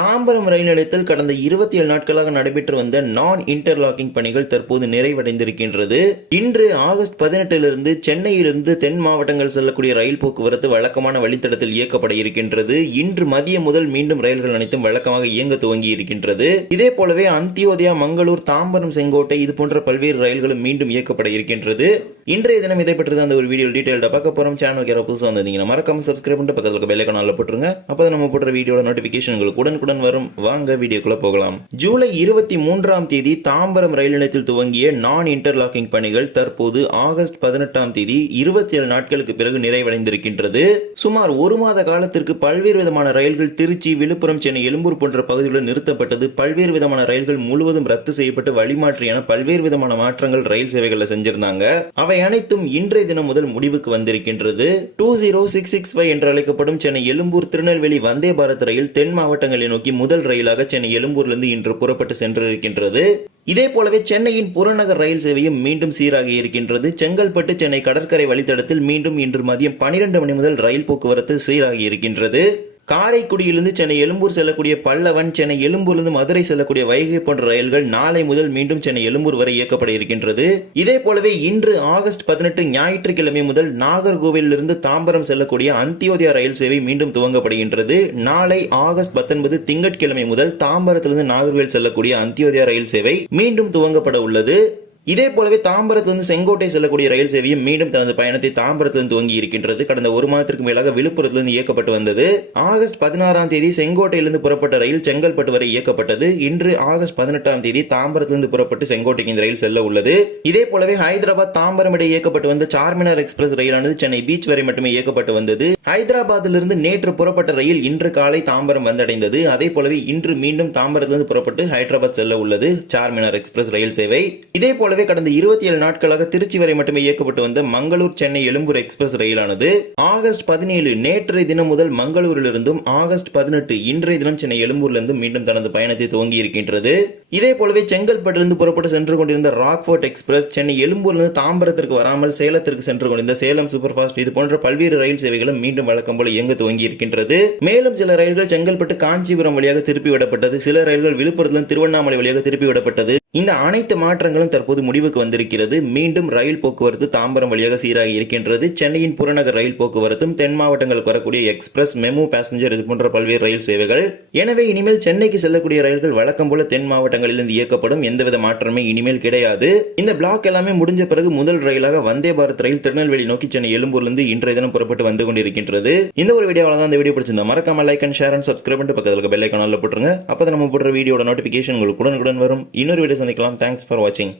தாம்பரம் ரயில் நிலையத்தில் கடந்த இருபத்தி ஏழு நாட்களாக நடைபெற்று வந்த நான் இன்டர்லாக்கிங் பணிகள் தற்போது நிறைவடைந்திருக்கின்றது. இன்று ஆகஸ்ட் பதினெட்டிலிருந்து சென்னையிலிருந்து தென் மாவட்டங்கள் செல்லக்கூடிய ரயில் போக்குவரத்து வழக்கமான வழித்தடத்தில் இயக்கப்பட இருக்கின்றது. இன்று மதியம் முதல் மீண்டும் ரயில்கள் அனைத்தும் வழக்கமாக இயங்க துவங்கி இருக்கின்றது. இதே போலவே அந்தியோதயா மங்களூர் தாம்பரம் செங்கோட்டை இது போன்ற பல்வேறு ரயில்களும் மீண்டும் இயக்கப்பட இருக்கின்றது. இன்றைய தினம் இதை பற்றி அந்த ஒரு வீடியோ டீட்டெயில்டாக பார்க்க போறோம். சேனலுக்கு புதுசாக வந்திருந்தீங்கன்னா மறக்காம சப்ஸ்கிரைப் பண்ணிட்டு பக்கத்தில் இருக்க போட்டுருங்க. அப்போ நம்ம போடுற வீடியோட நோட்டிஃபிகேஷன் உங்களுக்கு உடனுக்குடன் வரும். வாங்க வீடியோக்குள்ள போகலாம். ஜூலை இருபத்தி மூன்றாம் தேதி தாம்பரம் ரயில் நிலையத்தில் துவங்கிய நான் இன்டர்லாக்கிங் பணிகள் தற்போது ஆகஸ்ட் பதினெட்டாம் தேதி இருபத்தி ஏழு நாட்களுக்கு பிறகு நிறைவடைந்திருக்கின்றது. சுமார் ஒரு மாத காலத்திற்கு பல்வேறு விதமான ரயில்கள் திருச்சி விழுப்புரம் சென்னை எழும்பூர் போன்ற பகுதிகளில் நிறுத்தப்பட்டது. பல்வேறு விதமான ரயில்கள் முழுவதும் ரத்து செய்யப்பட்டு வழிமாற்றியான பல்வேறு விதமான மாற்றங்கள் ரயில் சேவைகளில் செஞ்சிருந்தாங்க. அவை அனைத்தும் இன்றைய தினம் முதல் முடிவுக்கு வந்திருக்கின்றது. Two zero six six five என்று அழைக்கப்படும் சென்னை எழும்பூர் திருநெல்வேலி வந்தே பாரத் ரயில் தென் மாவட்டங்களை நோக்கி முதல் ரயிலாக சென்னை எழும்பூரிலிருந்து இன்று புறப்பட்டு சென்றிருக்கின்றது. இதே போலவே சென்னையின் புறநகர் ரயில் சேவையும் மீண்டும் சீராகி இருக்கின்றது. செங்கல்பட்டு சென்னை கடற்கரை வழித்தடத்தில் மீண்டும் இன்று மதியம் பனிரெண்டு மணி முதல் ரயில் போக்குவரத்து சீராகி இருக்கின்றது. காரைக்குடியிலிருந்து சென்னை எழும்பூர் செல்லக்கூடிய பல்லவன் சென்னை எழும்பூரிலிருந்து மதுரை செல்லக்கூடிய வைகை போன்ற ரயில்கள் நாளை முதல் மீண்டும் சென்னை எழும்பூர் வரை இயக்கப்பட இருக்கின்றது. இதே போலவே இன்று ஆகஸ்ட் பதினெட்டு ஞாயிற்றுக்கிழமை முதல் நாகர்கோவிலிருந்து தாம்பரம் செல்லக்கூடிய அந்தியோதயா ரயில் சேவை மீண்டும் துவங்கப்படுகின்றது. நாளை ஆகஸ்ட் பத்தொன்பது திங்கட்கிழமை முதல் தாம்பரத்திலிருந்து நாகர்கோவில் செல்லக்கூடிய அந்தியோதயா ரயில் சேவை மீண்டும் துவங்கப்பட உள்ளது. இதே போலவே தாம்பரத்திலிருந்து செங்கோட்டை செல்லக்கூடிய ரயில் சேவையும் மீண்டும் தனது பயணத்தை தாம்பரத்திலிருந்து துவங்கி இருக்கின்றது. கடந்த ஒரு மாதத்திற்கு மேலாக விழுப்புரத்திலிருந்து இயக்கப்பட்டு வந்தது. ஆகஸ்ட் பதினாறாம் தேதி செங்கோட்டையிலிருந்து புறப்பட்ட ரயில் செங்கல்பட்டு வரை இயக்கப்பட்டது. இன்று ஆகஸ்ட் பதினெட்டாம் தேதி தாம்பரத்திலிருந்து புறப்பட்டு செங்கோட்டைக்கு இந்த ரயில் செல்ல உள்ளது. இதே போலவே ஹைதராபாத் தாம்பரம் இடையே இயக்கப்பட்டு வந்த சார்மினார் எக்ஸ்பிரஸ் ரயிலானது சென்னை பீச் வரை மட்டுமே இயக்கப்பட்டு வந்தது. ஹைதராபாத்திலிருந்து நேற்று புறப்பட்ட ரயில் இன்று காலை தாம்பரம் வந்தடைந்தது. அதே போலவே இன்று மீண்டும் தாம்பரத்திலிருந்து புறப்பட்டு ஹைதராபாத் செல்ல உள்ளது சார்மினார் எக்ஸ்பிரஸ் ரயில் சேவை. இதே போலவே கடந்த இருபத்தி ஏழு நாட்களாக திருச்சி வரை மட்டுமே இயக்கப்பட்டு வந்த மங்களூர் சென்னை எழும்பூர் எக்ஸ்பிரஸ் ரயிலானது ஆகஸ்ட் பதினேழு நேற்றைய தினம் முதல் மங்களூரிலிருந்தும் ஆகஸ்ட் பதினெட்டு இன்றைய தினம் சென்னை எழும்பூரிலிருந்தும் மீண்டும் தனது பயணத்தை துவங்கி இருக்கின்றது இதே போலவே செங்கல்பட்டிலிருந்து புறப்பட்டு சென்று கொண்டிருந்த ராக்ஃபோர்ட் எக்ஸ்பிரஸ் சென்னை எழும்பூர்லேருந்து தாம்பரத்திற்கு வராமல் சேலத்திற்கு சென்று கொண்டிருந்த சேலம் சூப்பர் ஃபாஸ்ட் இது போன்ற பல்வேறு ரயில் சேவைகளும் மீண்டும் வழக்கம் போல இயங்க துவங்கி இருக்கின்றது. மேலும் சில ரயில்கள் செங்கல்பட்டு காஞ்சிபுரம் வழியாக திருப்பி விடப்பட்டது. சில ரயில்கள் விழுப்புரத்திலிருந்து திருவண்ணாமலை வழியாக திருப்பி விடப்பட்டது. இந்த அனைத்து மாற்றங்களும் தற்போது முடிவுக்கு வந்திருக்கிறது. மீண்டும் ரயில் போக்குவரத்து தாம்பரம் வழியாக சீராகி இருக்கின்றது. சென்னையின் புறநகர் ரயில் போக்குவரத்தும் தென் மாவட்டங்களுக்கு வரக்கூடிய எக்ஸ்பிரஸ் மெமு பேசஞ்சர் இது போன்ற பல்வேறு ரயில் சேவைகள். எனவே இனிமேல் சென்னைக்கு செல்லக்கூடிய ரயில்கள் வழக்கம் போல தென் இடங்களிலிருந்து இயக்கப்படும் எந்தவித மாற்றமே இனிமேல் கிடையாது. இந்த பிளாக் எல்லாமே முடிஞ்ச பிறகு முதல் ரயிலாக வந்தே பாரத் ரயில் திருநெல்வேலி நோக்கி சென்னை எழும்பூர்லிருந்து இன்றைய தினம் புறப்பட்டு வந்து கொண்டிருக்கின்றது. இந்த ஒரு வீடியோவில் தான் இந்த வீடியோ பிடிச்சிருந்தா மறக்காம like and share and subscribe பண்ணிட்டு பக்கத்தில் இருக்க பெல் ஐக்கானில் போட்டுருங்க. அப்போ நம்ம போடுற வீடியோட நோட்டிஃபிகேஷன் உங்களுக்கு உடனுக்குடன் வரும். இன்னொரு வீடியோ சந்திக்கலாம். தேங்க்ஸ் ஃபார் வாட்சிங்